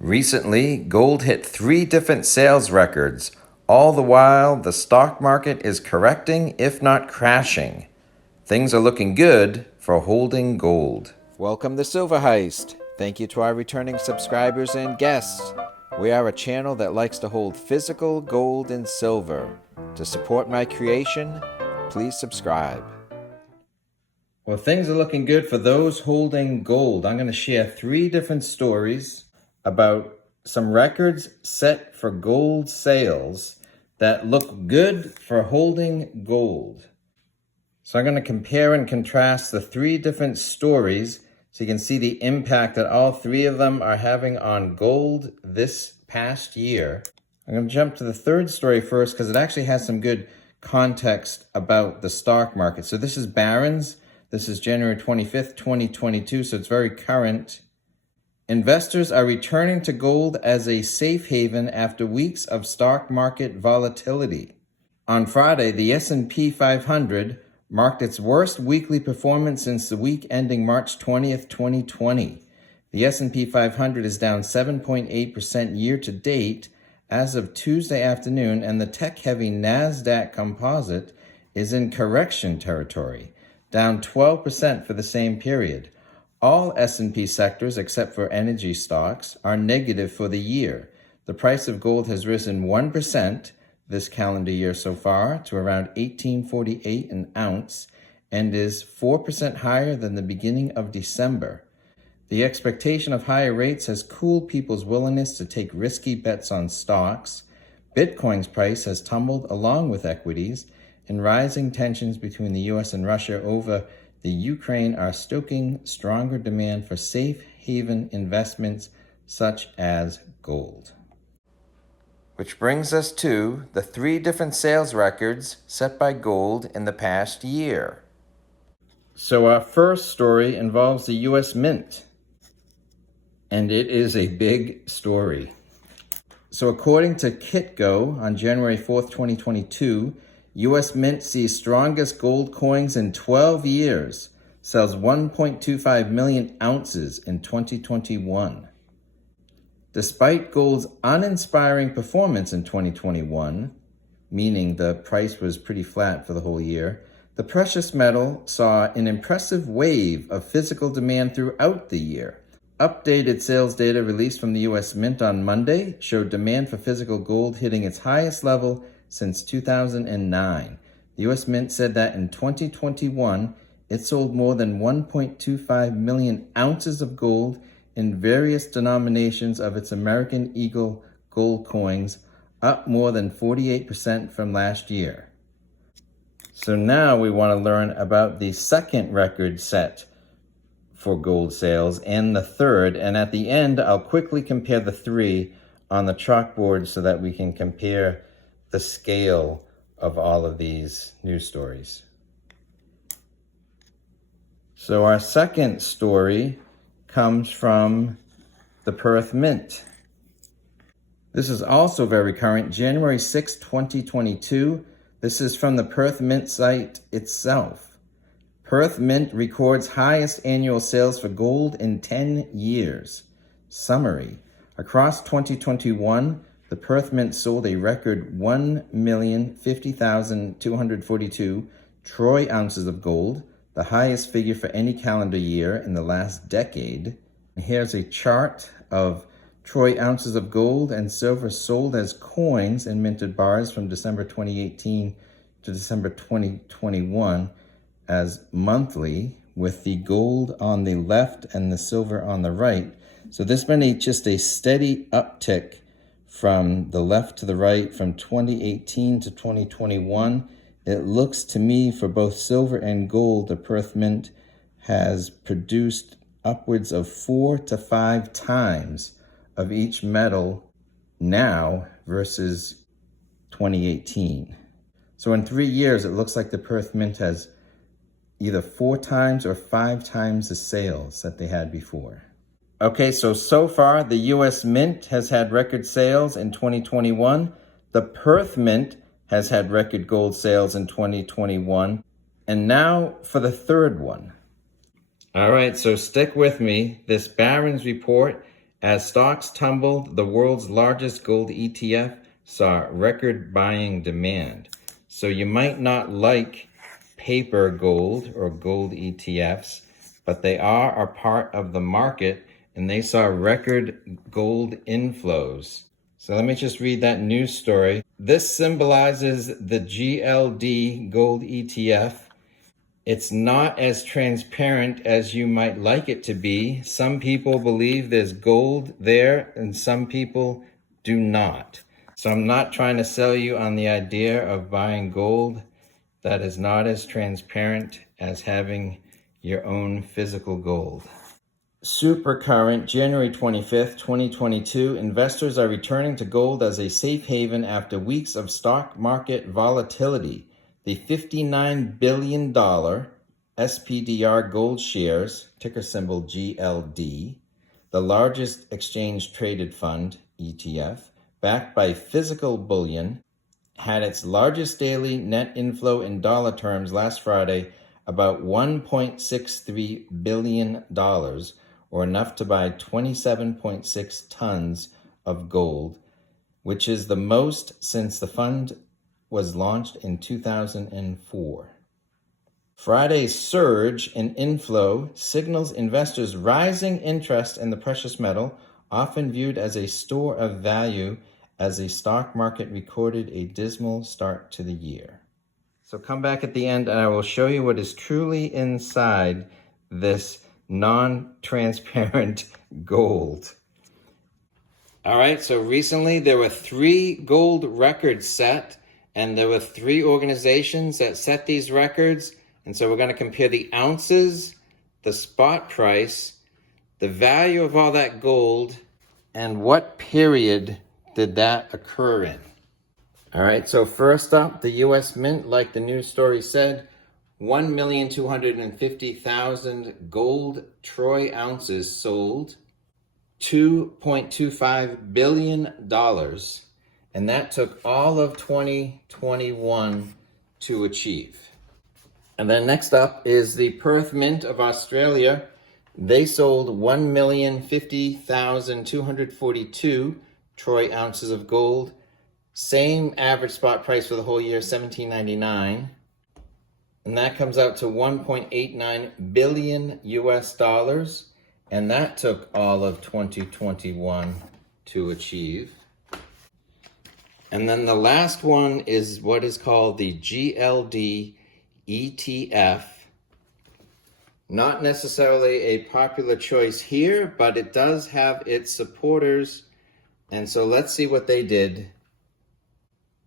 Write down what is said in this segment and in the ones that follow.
Recently, gold hit 3 different sales records. All the while, the stock market is correcting, if not crashing. Things are looking good for holding gold. Welcome to Silver Heist. Thank you to our returning subscribers and guests. We are a channel that likes to hold physical gold and silver. To support my creation, please subscribe. Well, things are looking good for those holding gold. I'm going to share 3 different stories about some records set for gold sales that look good for holding gold. So I'm going to compare and contrast the 3 different stories so you can see the impact that all 3 of them are having on gold this past year. I'm going to jump to the 3rd story first because it actually has some good context about the stock market. So this is Barron's. This is January 25th, 2022, so it's very current. Investors are returning to gold as a safe haven after weeks of stock market volatility. On Friday, the S&P 500 marked its worst weekly performance since the week ending March 20th, 2020. The S&P 500 is down 7.8% year to date as of Tuesday afternoon, and the tech-heavy NASDAQ composite is in correction territory, down 12% for the same period. All S&P sectors, except for energy stocks, are negative for the year. The price of gold has risen 1% this calendar year so far to around $18.48 an ounce and is 4% higher than the beginning of December. The expectation of higher rates has cooled people's willingness to take risky bets on stocks. Bitcoin's price has tumbled along with equities, and rising tensions between the U.S. and Russia over the Ukraine are stoking stronger demand for safe haven investments such as gold. Which brings us to the 3 different sales records set by gold in the past year. So our first story involves the U.S. Mint, and it is a big story. So according to Kitco, on January 4th, 2022, U.S. Mint sees strongest gold coins in 12 years, sells 1.25 million ounces in 2021. Despite gold's uninspiring performance in 2021, meaning the price was pretty flat for the whole year, the precious metal saw an impressive wave of physical demand throughout the year. Updated sales data released from the U.S. Mint on Monday showed demand for physical gold hitting its highest level since 2009. The U.S. Mint said that in 2021, it sold more than 1.25 million ounces of gold in various denominations of its American Eagle gold coins, up more than 48% from last year. So now we want to learn about the second record set for gold sales and the third, and at the end, I'll quickly compare the 3 on the chalkboard so that we can compare the scale of all of these news stories. So our second story comes from the Perth Mint. This is also very current, January 6, 2022. This is from the Perth Mint site itself. Perth Mint records highest annual sales for gold in 10 years. Summary: across 2021, the Perth Mint sold a record 1,050,242 troy ounces of gold, the highest figure for any calendar year in the last decade. And here's a chart of troy ounces of gold and silver sold as coins in minted bars from December 2018 to December 2021 as monthly, with the gold on the left and the silver on the right. So there's been just a steady uptick from the left to the right from 2018 to 2021. It looks to me for both silver and gold, the Perth Mint has produced upwards of 4 to 5 times of each metal now versus 2018. So in 3 years, it looks like the Perth Mint has either 4 times or 5 times the sales that they had before. Okay, so far the U.S. Mint has had record sales in 2021. The Perth Mint has had record gold sales in 2021. And now for the third one. All right, so stick with me. This Barron's report As stocks tumbled, the world's largest gold ETF saw record buying demand. So you might not like paper gold or gold ETFs, but they are a part of the market and they saw record gold inflows. So let me just read that news story. This symbolizes the GLD gold ETF. It's not as transparent as you might like it to be. Some people believe there's gold there and some people do not. So I'm not trying to sell you on the idea of buying gold that is not as transparent as having your own physical gold. Super current, January 25th, 2022. Investors are returning to gold as a safe haven after weeks of stock market volatility. The $59 billion SPDR gold shares, ticker symbol GLD, the largest exchange traded fund, ETF, backed by physical bullion, had its largest daily net inflow in dollar terms last Friday, about $1.63 billion, or enough to buy 27.6 tons of gold, which is the most since the fund was launched in 2004. Friday's surge in inflow signals investors' rising interest in the precious metal, often viewed as a store of value, as the stock market recorded a dismal start to the year. So come back at the end and I will show you what is truly inside this non-transparent gold. All right, so recently there were 3 gold records set, and there were 3 organizations that set these records. And so we're going to compare the ounces, the spot price, the value of all that gold, and what period did that occur in. All right, so first up, the U.S. Mint, like the news story said, 1,250,000 gold troy ounces sold, $2.25 billion, and that took all of 2021 to achieve. And then next up is the Perth Mint of Australia. They sold 1,050,242 troy ounces of gold. Same average spot price for the whole year, $17.99. And that comes out to 1.89 billion US dollars. And that took all of 2021 to achieve. And then the last one is what is called the GLD ETF. Not necessarily a popular choice here, but it does have its supporters. And so let's see what they did.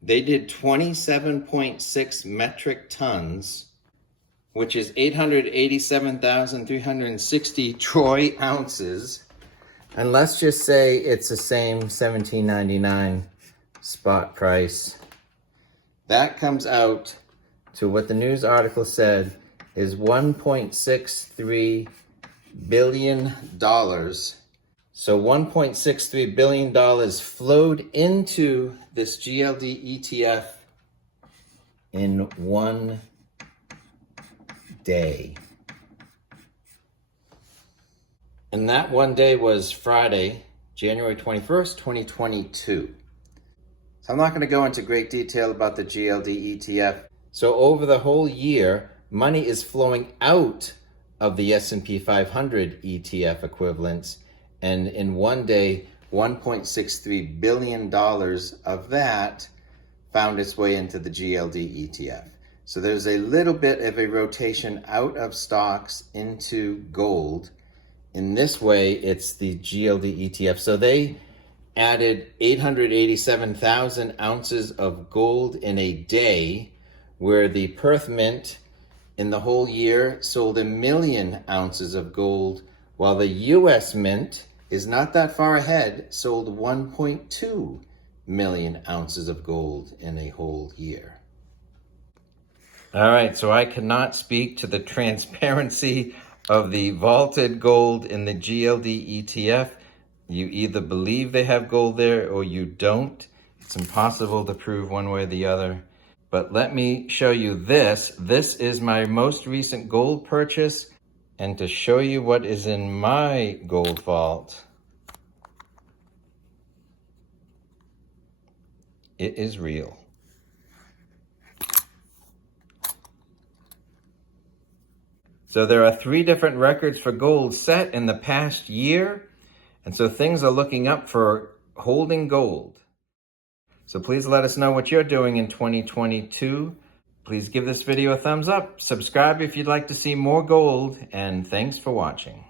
They did 27.6 metric tons, which is 887,360 troy ounces. And let's just say it's the same $17.99 spot price. That comes out to what the news article said is $1.63 billion. So $1.63 billion flowed into this GLD ETF in one day. And that one day was Friday, January 21st, 2022. So I'm not going to go into great detail about the GLD ETF. So over the whole year, money is flowing out of the S&P 500 ETF equivalents. And in one day, $1.63 billion of that found its way into the GLD ETF. So there's a little bit of a rotation out of stocks into gold. In this way, it's the GLD ETF. So they added 887,000 ounces of gold in a day, where the Perth Mint in the whole year sold 1 million ounces of gold, while the US Mint is not that far ahead, sold 1.2 million ounces of gold in a whole year. All right, so I cannot speak to the transparency of the vaulted gold in the GLD ETF. You either believe they have gold there or you don't. It's impossible to prove one way or the other. But let me show you this. This is my most recent gold purchase. And to show you what is in my gold vault, It is real. So there are 3 different records for gold set in the past year. And so things are looking up for holding gold. So please let us know what you're doing in 2022. Please give this video a thumbs up. Subscribe if you'd like to see more gold. And thanks for watching.